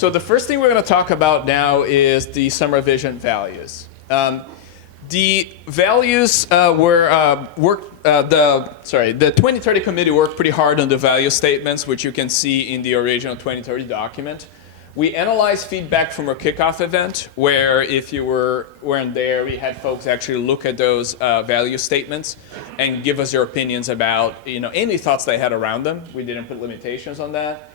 So the first thing we're going to talk about now is the SomerVision values. The values the 2030 committee worked pretty hard on the value statements, which you can see in the original 2030 document. We analyzed feedback from our kickoff event, where if you weren't there, we had folks actually look at those value statements and give us their opinions about any thoughts they had around them. We didn't put limitations on that.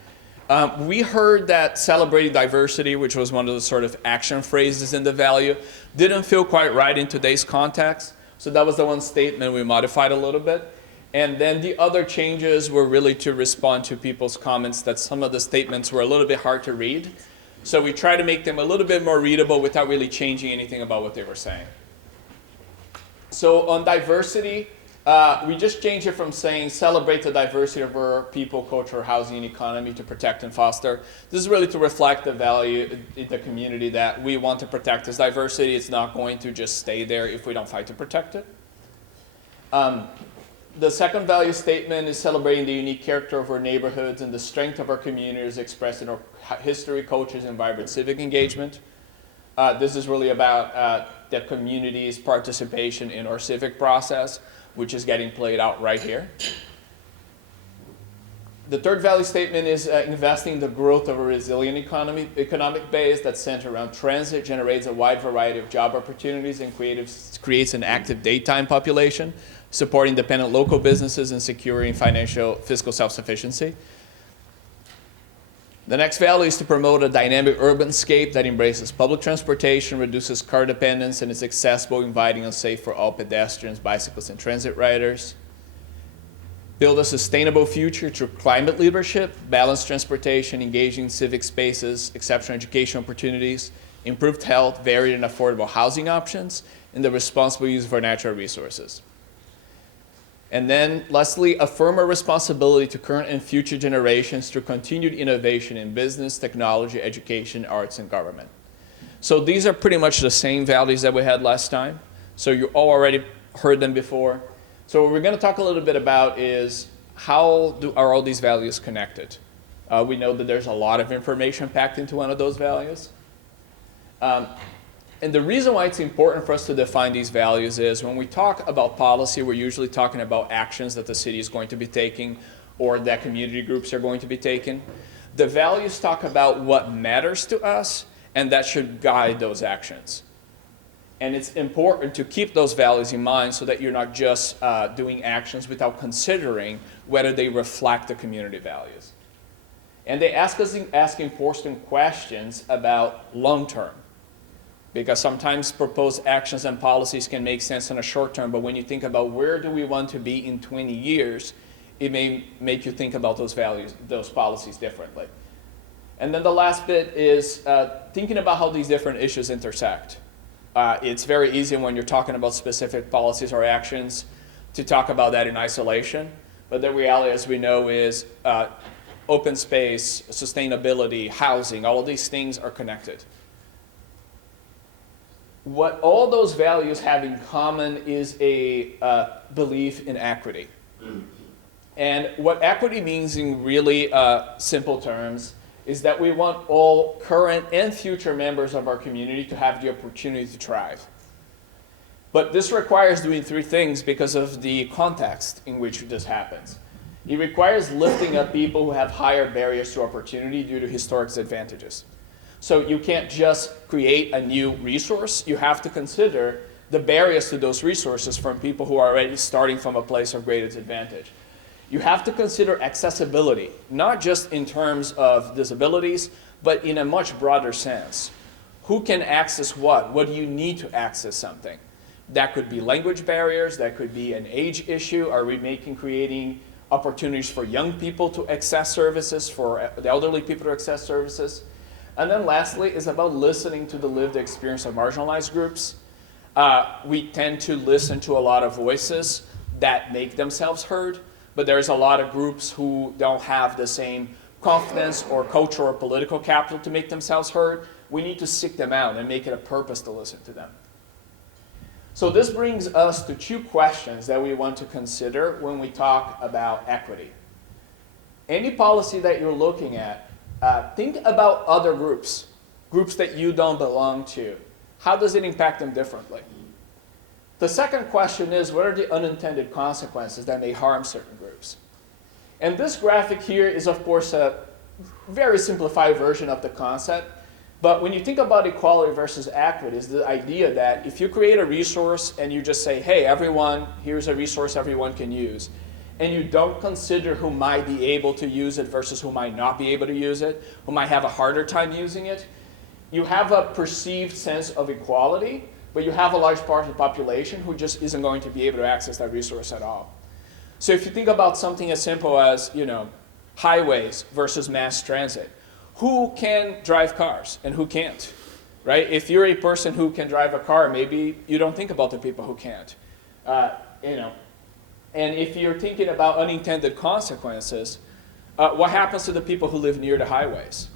We heard that celebrating diversity, which was one of the sort of action phrases in the value, didn't feel quite right in today's context. So that was the one statement we modified a little bit. And then the other changes were really to respond to people's comments that some of the statements were a little bit hard to read. So we tried to make them a little bit more readable without really changing anything about what they were saying. So on diversity, we just changed it from saying celebrate the diversity of our people, culture, housing, and economy to protect and foster. This is really to reflect the value in the community that we want to protect this diversity. It's not going to just stay there if we don't fight to protect it. The second value statement is celebrating the unique character of our neighborhoods and the strength of our communities expressed in our history, cultures, and vibrant civic engagement. This is really about the community's participation in our civic process, which is getting played out right here. The third value statement is investing in the growth of a resilient economic base that's centered around transit, generates a wide variety of job opportunities, and creates an active daytime population, supporting independent local businesses and securing fiscal self-sufficiency. The next value is to promote a dynamic urbanscape that embraces public transportation, reduces car dependence, and is accessible, inviting, and safe for all pedestrians, bicyclists, and transit riders. Build a sustainable future through climate leadership, balanced transportation, engaging civic spaces, exceptional education opportunities, improved health, varied and affordable housing options, and the responsible use of our natural resources. And then, lastly, affirm our responsibility to current and future generations through continued innovation in business, technology, education, arts, and government. So these are pretty much the same values that we had last time. So you all already heard them before. So what we're going to talk a little bit about is how are all these values connected? We know that there's a lot of information packed into one of those values. And the reason why it's important for us to define these values is when we talk about policy, we're usually talking about actions that the city is going to be taking or that community groups are going to be taking. The values talk about what matters to us, and that should guide those actions. And it's important to keep those values in mind so that you're not just doing actions without considering whether they reflect the community values. And they ask important questions about long-term. Because sometimes proposed actions and policies can make sense in a short term, but when you think about where do we want to be in 20 years, it may make you think about those values, those policies differently. And then the last bit is thinking about how these different issues intersect. It's very easy when you're talking about specific policies or actions to talk about that in isolation, but the reality, as we know, is open space, sustainability, housing, all of these things are connected. What all those values have in common is a belief in equity. And what equity means in really simple terms is that we want all current and future members of our community to have the opportunity to thrive. But this requires doing three things because of the context in which this happens. It requires lifting up people who have higher barriers to opportunity due to historic disadvantages. So you can't just create a new resource. You have to consider the barriers to those resources from people who are already starting from a place of great disadvantage. You have to consider accessibility, not just in terms of disabilities, but in a much broader sense. Who can access what? What do you need to access something? That could be language barriers. That could be an age issue. Are we creating opportunities for young people to access services, for the elderly people to access services? And then lastly is about listening to the lived experience of marginalized groups. We tend to listen to a lot of voices that make themselves heard, but there's a lot of groups who don't have the same confidence or cultural or political capital to make themselves heard. We need to seek them out and make it a purpose to listen to them. So this brings us to two questions that we want to consider when we talk about equity. Any policy that you're looking at think about other groups, groups that you don't belong to. How does it impact them differently? The second question is, what are the unintended consequences that may harm certain groups? And this graphic here is, of course, a very simplified version of the concept. But when you think about equality versus equity, it's the idea that if you create a resource and you just say, hey, everyone, here's a resource everyone can use, and you don't consider who might be able to use it versus who might not be able to use it, who might have a harder time using it, you have a perceived sense of equality, but you have a large part of the population who just isn't going to be able to access that resource at all. So if you think about something as simple as, highways versus mass transit, who can drive cars and who can't, right? If you're a person who can drive a car, maybe you don't think about the people who can't, And if you're thinking about unintended consequences, what happens to the people who live near the highways,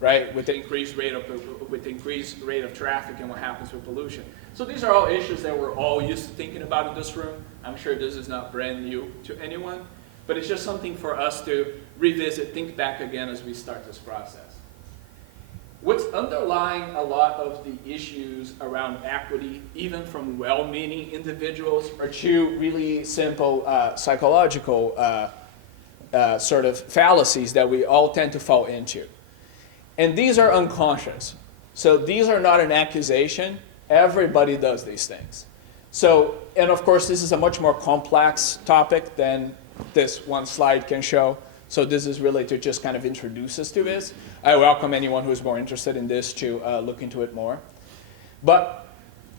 right? With the increased rate of traffic and what happens with pollution. So these are all issues that we're all used to thinking about in this room. I'm sure this is not brand new to anyone, but it's just something for us to revisit, think back again as we start this process. What's underlying a lot of the issues around equity, even from well-meaning individuals, are two really simple psychological sort of fallacies that we all tend to fall into. And these are unconscious. So these are not an accusation. Everybody does these things. So, and of course, this is a much more complex topic than this one slide can show. So this is really to just kind of introduce us to this. I welcome anyone who's more interested in this to look into it more. But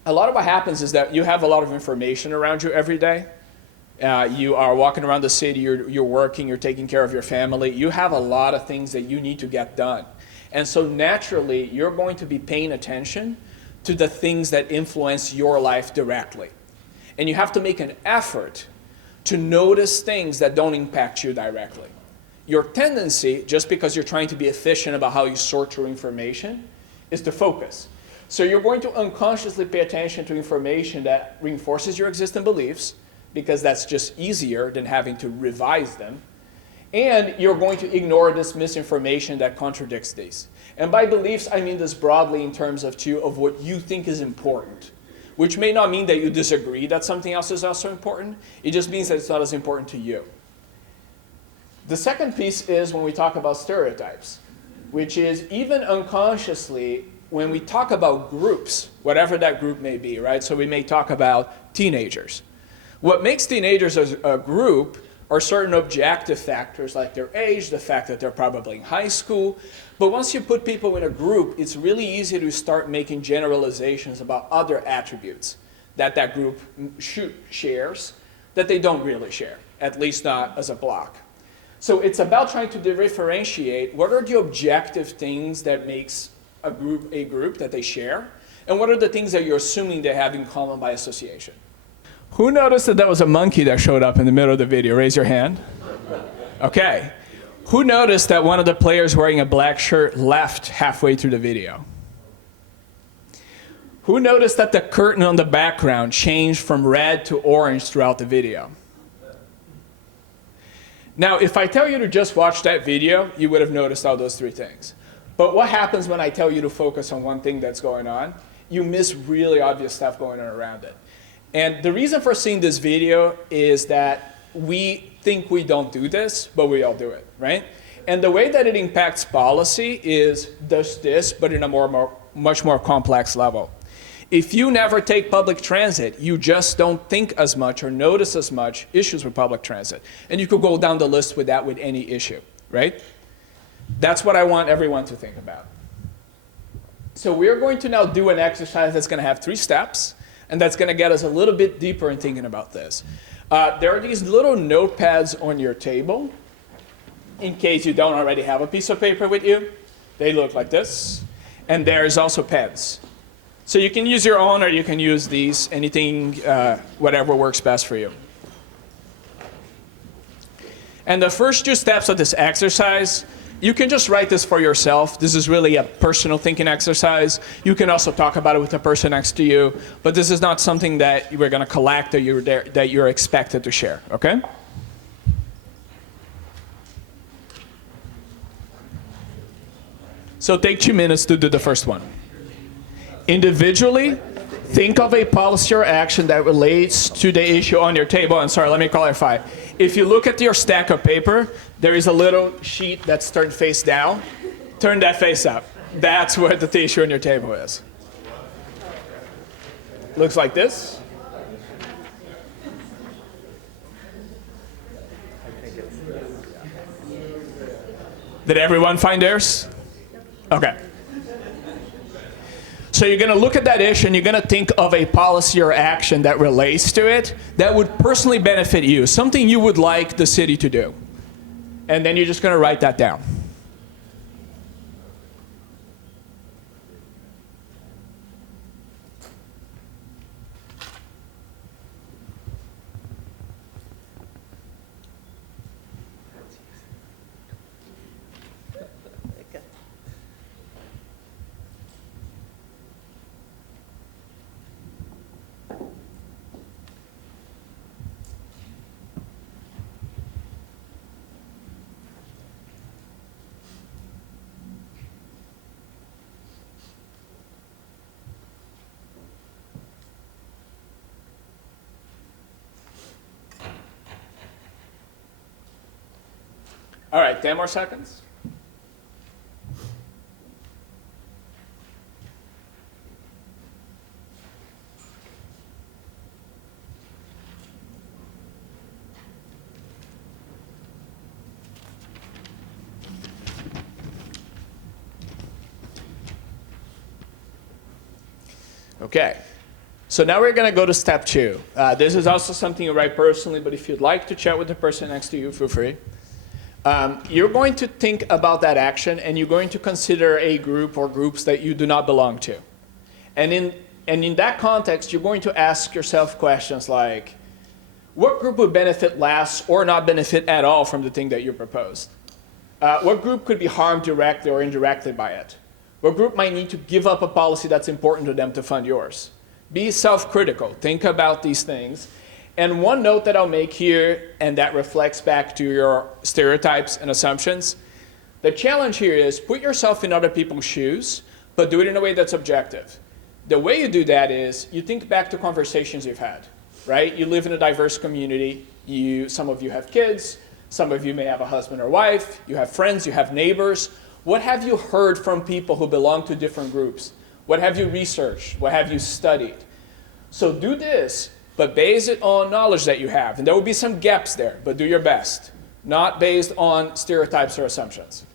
a lot of what happens is that you have a lot of information around you every day. You are walking around the city, you're working, you're taking care of your family. You have a lot of things that you need to get done. And so naturally, you're going to be paying attention to the things that influence your life directly. And you have to make an effort to notice things that don't impact you directly. Your tendency, just because you're trying to be efficient about how you sort your information, is to focus. So you're going to unconsciously pay attention to information that reinforces your existing beliefs, because that's just easier than having to revise them. And you're going to ignore this misinformation that contradicts these. And by beliefs, I mean this broadly in terms of what you think is important, which may not mean that you disagree that something else is also important. It just means that it's not as important to you. The second piece is when we talk about stereotypes, which is even unconsciously, when we talk about groups, whatever that group may be, right? So we may talk about teenagers. What makes teenagers a group are certain objective factors like their age, the fact that they're probably in high school. But once you put people in a group, it's really easy to start making generalizations about other attributes that that group shares that they don't really share, at least not as a block. So it's about trying to differentiate what are the objective things that makes a group that they share, and what are the things that you're assuming they have in common by association. Who noticed that was a monkey that showed up in the middle of the video? Raise your hand. Okay. Who noticed that one of the players wearing a black shirt left halfway through the video? Who noticed that the curtain on the background changed from red to orange throughout the video? Now, if I tell you to just watch that video, you would have noticed all those three things. But what happens when I tell you to focus on one thing that's going on? You miss really obvious stuff going on around it. And the reason for seeing this video is that we think we don't do this, but we all do it, right? And the way that it impacts policy is does this, but in a much more complex level. If you never take public transit, you just don't think as much or notice as much issues with public transit. And you could go down the list with that with any issue, right? That's what I want everyone to think about. So we're going to now do an exercise that's going to have 3 steps, and that's going to get us a little bit deeper in thinking about this. There are these little notepads on your table, in case you don't already have a piece of paper with you. They look like this. And there's also pens. So you can use your own, or you can use these, anything, whatever works best for you. And the first 2 steps of this exercise, you can just write this for yourself. This is really a personal thinking exercise. You can also talk about it with the person next to you, but this is not something that we're going to collect or that you're expected to share, okay? So take 2 minutes to do the first one. Individually, think of a policy or action that relates to the issue on your table. And sorry, let me clarify. If you look at your stack of paper, there is a little sheet that's turned face down. Turn that face up. That's where the issue on your table is. Looks like this. Did everyone find theirs? Okay. So you're going to look at that issue and you're going to think of a policy or action that relates to it that would personally benefit you, something you would like the city to do. And then you're just going to write that down. All right, 10 more seconds. Okay, so now we're going to go to step 2. This is also something you write personally, but if you'd like to chat with the person next to you, feel free. You're going to think about that action, and you're going to consider a group or groups that you do not belong to. And in that context, you're going to ask yourself questions like, what group would benefit less or not benefit at all from the thing that you proposed? What group could be harmed directly or indirectly by it? What group might need to give up a policy that's important to them to fund yours? Be self-critical. Think about these things. And one note that I'll make here, and that reflects back to your stereotypes and assumptions, the challenge here is put yourself in other people's shoes, but do it in a way that's objective. The way you do that is you think back to conversations you've had, right? You live in a diverse community. Some of you have kids. Some of you may have a husband or wife. You have friends. You have neighbors. What have you heard from people who belong to different groups? What have you researched? What have you studied? So do this, but base it on knowledge that you have. And there will be some gaps there, but do your best. Not based on stereotypes or assumptions.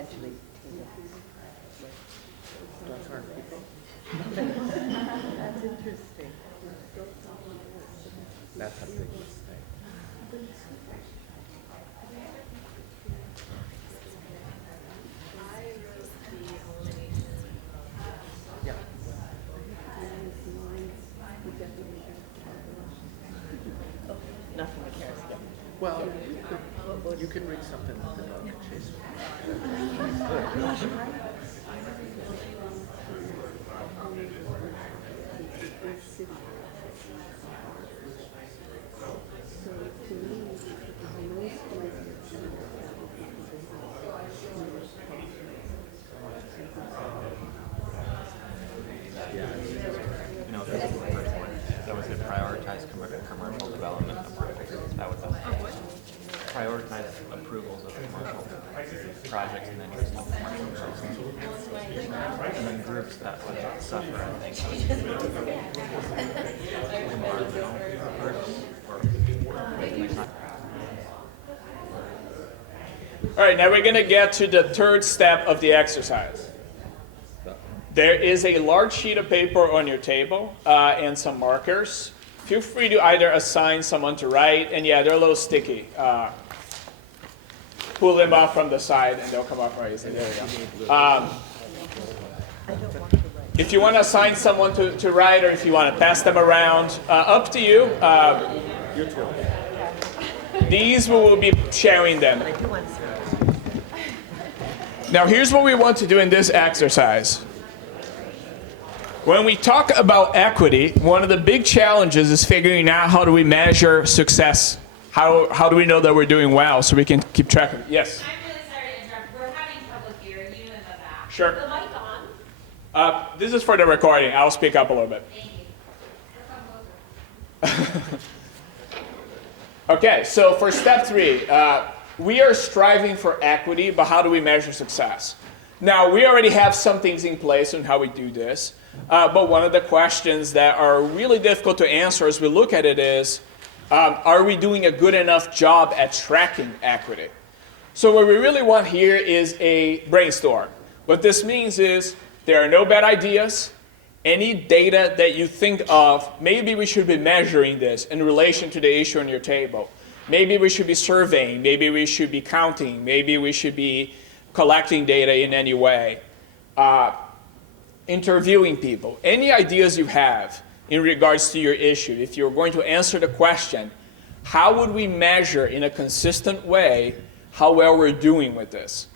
potentially don't harm people. That's interesting. That's a big mistake. Yeah. Nothing to care about. Well, you can read something that the dog can chase. You know, that was it. Prioritize commercial development approvals. That was prioritize approvals of commercial projects and then use them commercial development. And then groups that would suffer, I think, environmental groups or things like All right, now we're going to get to the third step of the exercise. There is a large sheet of paper on your table and some markers. Feel free to either assign someone to write, and yeah, they're a little sticky. Pull them off from the side and they'll come off right easily. There we go. If you want to assign someone to write, or if you want to pass them around, up to you. These we will be sharing them. Now here's what we want to do in this exercise. When we talk about equity, one of the big challenges is figuring out how do we measure success. How do we know that we're doing well so we can keep track of it? Yes? I'm really sorry to interrupt. We're having trouble hearing you in the back. Sure. The mic on? This is for the recording. I'll speak up a little bit. Thank you. Come closer. Okay, so for step 3, we are striving for equity, but how do we measure success? Now, we already have some things in place on how we do this, but one of the questions that are really difficult to answer as we look at it is, are we doing a good enough job at tracking equity? So what we really want here is a brainstorm. What this means is there are no bad ideas. Any data that you think of, maybe we should be measuring this in relation to the issue on your table. Maybe we should be surveying. Maybe we should be counting. Maybe we should be collecting data in any way. Interviewing people. Any ideas you have in regards to your issue. If you're going to answer the question, how would we measure in a consistent way how well we're doing with this?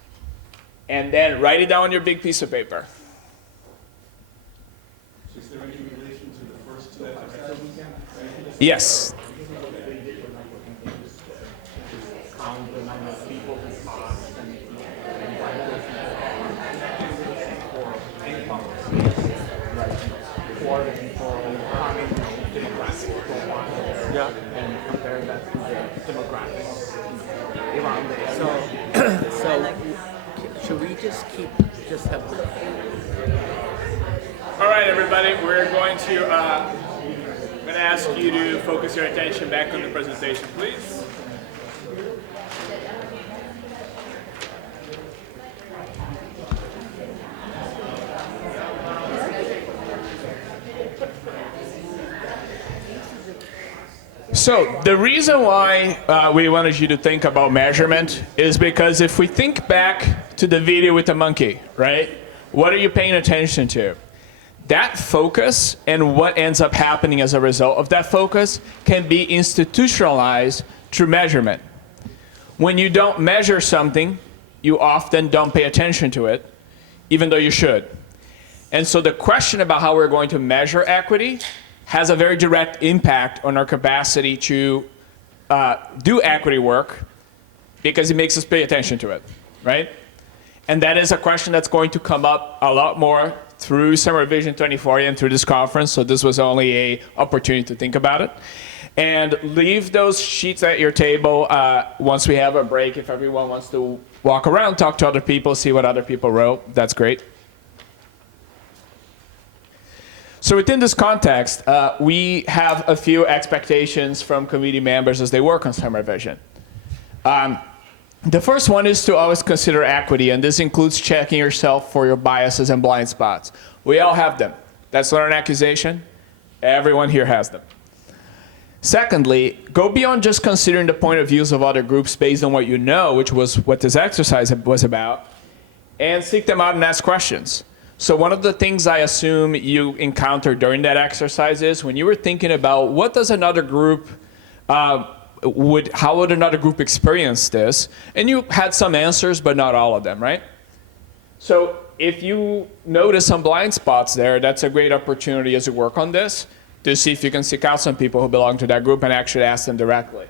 And then write it down on your big piece of paper. Is there any relation to the first two exercises? Yes. Count the number of people who passed and any policy, right? For the people coming demographic profile, and compare that to the demographics around there. So should we just have All right, everybody, we're going to I'm going to ask you to focus your attention back on the presentation, please. So the reason why we wanted you to think about measurement is because if we think back to the video with the monkey, right? What are you paying attention to? That focus and what ends up happening as a result of that focus can be institutionalized through measurement. When you don't measure something, you often don't pay attention to it, even though you should. And so the question about how we're going to measure equity has a very direct impact on our capacity to do equity work because it makes us pay attention to it, right? And that is a question that's going to come up a lot more through SomerVision 2040 and through this conference, so this was only an opportunity to think about it. And leave those sheets at your table once we have a break. If everyone wants to walk around, talk to other people, see what other people wrote, that's great. So within this context, we have a few expectations from committee members as they work on SomerVision. The first one is to always consider equity, and this includes checking yourself for your biases and blind spots. We all have them. That's not an accusation. Everyone here has them. Secondly, go beyond just considering the point of views of other groups based on what you know, which was what this exercise was about, and seek them out and ask questions. So one of the things I assume you encountered during that exercise is when you were thinking about what does another group, how would another group experience this? And you had some answers, but not all of them, right? So if you notice some blind spots there, that's a great opportunity as you work on this to see if you can seek out some people who belong to that group and actually ask them directly.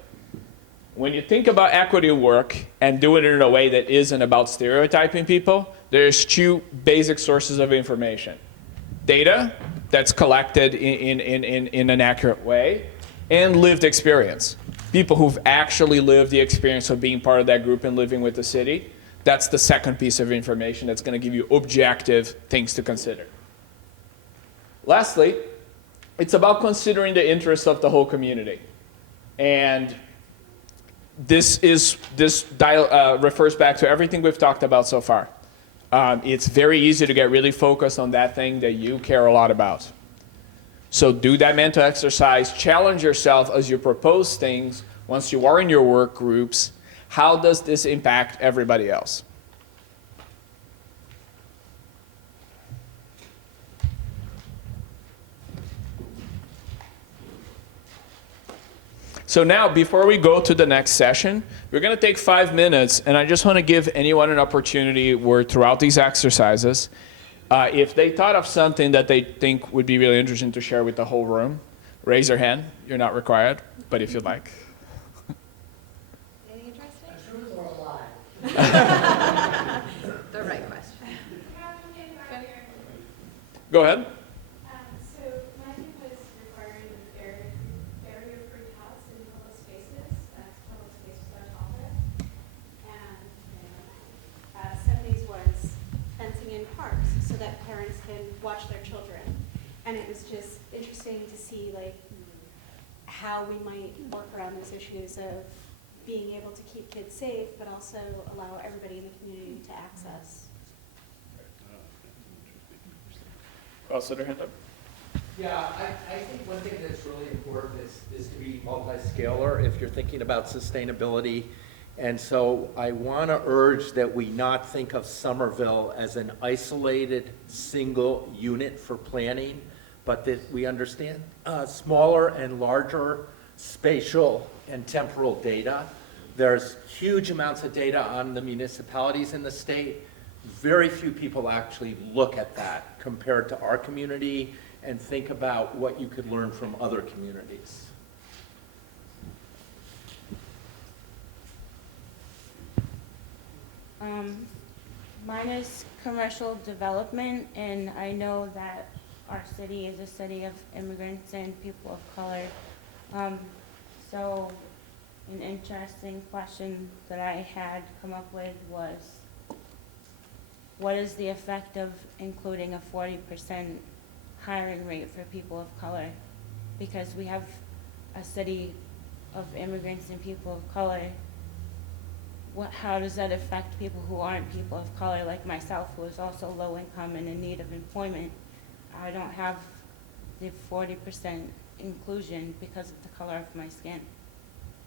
When you think about equity work and do it in a way that isn't about stereotyping people, there's two basic sources of information. Data that's collected in an accurate way, and lived experience. People who've actually lived the experience of being part of that group and living with the city. That's the second piece of information that's going to give you objective things to consider. Lastly, it's about considering the interests of the whole community. And this refers back to everything we've talked about so far. It's very easy to get really focused on that thing that you care a lot about. So do that mental exercise, challenge yourself as you propose things once you are in your work groups. How does this impact everybody else? So now, before we go to the next session, we're going to take 5 minutes, and I just want to give anyone an opportunity where throughout these exercises, if they thought of something that they think would be really interesting to share with the whole room, raise your hand. You're not required, but if you'd like. Anything interesting? The right question. Go ahead. So my thing was requiring barrier-free paths in public spaces. That's public spaces on topic. And some of these was fencing in parks so that parents can watch their children. And it was just interesting to see like how we might work around those issues of being able to keep kids safe, but also allow everybody in the community to access. Also, their hand up. Yeah, I think one thing that's really important is to be multi-scalar if you're thinking about sustainability. And so I want to urge that we not think of Somerville as an isolated single unit for planning, but that we understand smaller and larger spatial and temporal data. There's huge amounts of data on the municipalities in the state. Very few people actually look at that compared to our community and think about what you could learn from other communities. Mine is commercial development, and I know that our city is a city of immigrants and people of color. So an interesting question that I had come up with was, what is the effect of including a 40% hiring rate for people of color? Because we have a city of immigrants and people of color. How does that affect people who aren't people of color, like myself, who is also low income and in need of employment? I don't have the 40% inclusion because of the color of my skin.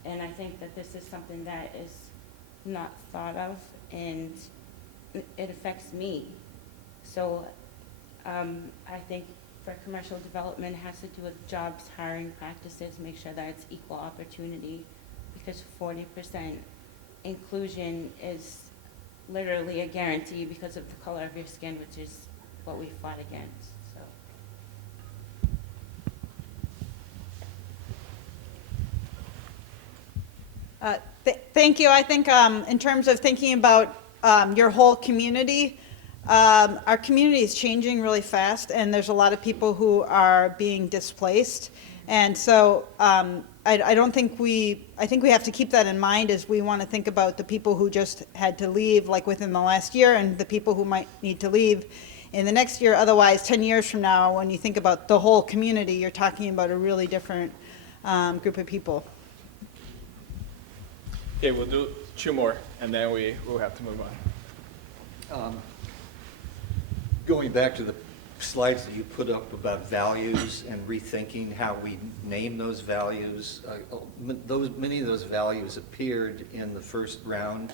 And I think that this is something that is not thought of, and it affects me. So I think for commercial development, it has to do with jobs, hiring practices, make sure that it's equal opportunity, because 40% inclusion is literally a guarantee because of the color of your skin, which is what we fought against. So. Thank you. I think in terms of thinking about your whole community, our community is changing really fast, and there's a lot of people who are being displaced. And so I think we have to keep that in mind as we want to think about the people who just had to leave like within the last year, and the people who might need to leave in the next year. Otherwise, 10 years from now, when you think about the whole community, you're talking about a really different group of people. Okay, we'll do two more, and then we'll have to move on. Going back to the slides that you put up about values and rethinking how we name those values, many of those values appeared in the first round.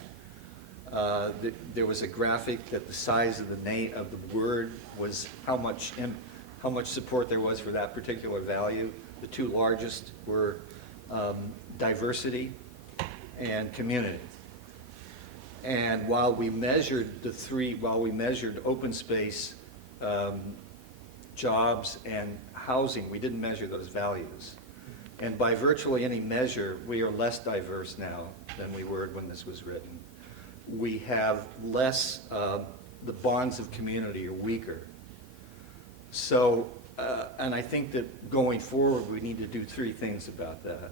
There was a graphic that the size of the name of the word was how much support there was for that particular value. The two largest were diversity and community. And while we measured open space, jobs, and housing, we didn't measure those values. And by virtually any measure, we are less diverse now than we were when this was written. We have less, the bonds of community are weaker. So, and I think that going forward, we need to do three things about that.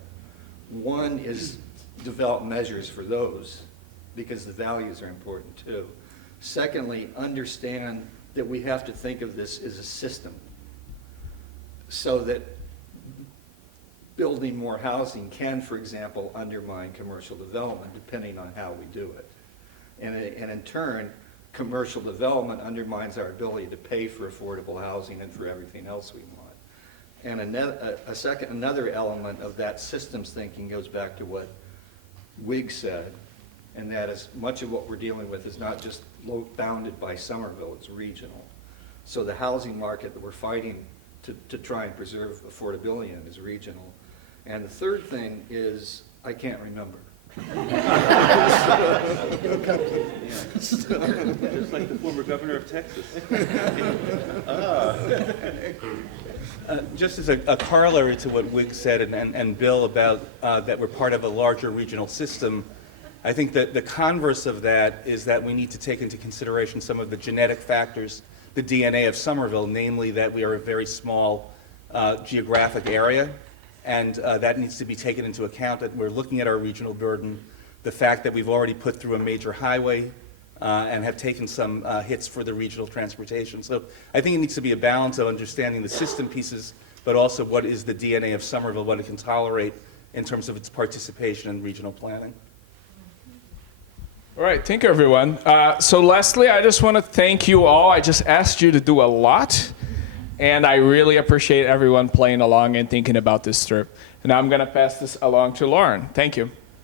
One is develop measures for those, because the values are important too. Secondly, understand that we have to think of this as a system, so that building more housing can, for example, undermine commercial development, depending on how we do it. And in turn, commercial development undermines our ability to pay for affordable housing and for everything else we want. And another element of that systems thinking goes back to what Wigg said, and that is much of what we're dealing with is not just bounded by Somerville, it's regional. So the housing market that we're fighting to try and preserve affordability in is regional. And the third thing is, I can't remember. Just like the former governor of Texas. Just as a corollary to what Wigg said and Bill about that we're part of a larger regional system, I think that the converse of that is that we need to take into consideration some of the genetic factors, the DNA of Somerville, namely that we are a very small geographic area, and that needs to be taken into account, that we're looking at our regional burden, the fact that we've already put through a major highway and have taken some hits for the regional transportation. So I think it needs to be a balance of understanding the system pieces, but also what is the DNA of Somerville, what it can tolerate in terms of its participation in regional planning. All right, thank you, everyone. So lastly, I just want to thank you all. I just asked you to do a lot, and I really appreciate everyone playing along and thinking about this through. And now I'm going to pass this along to Lauren. Thank you.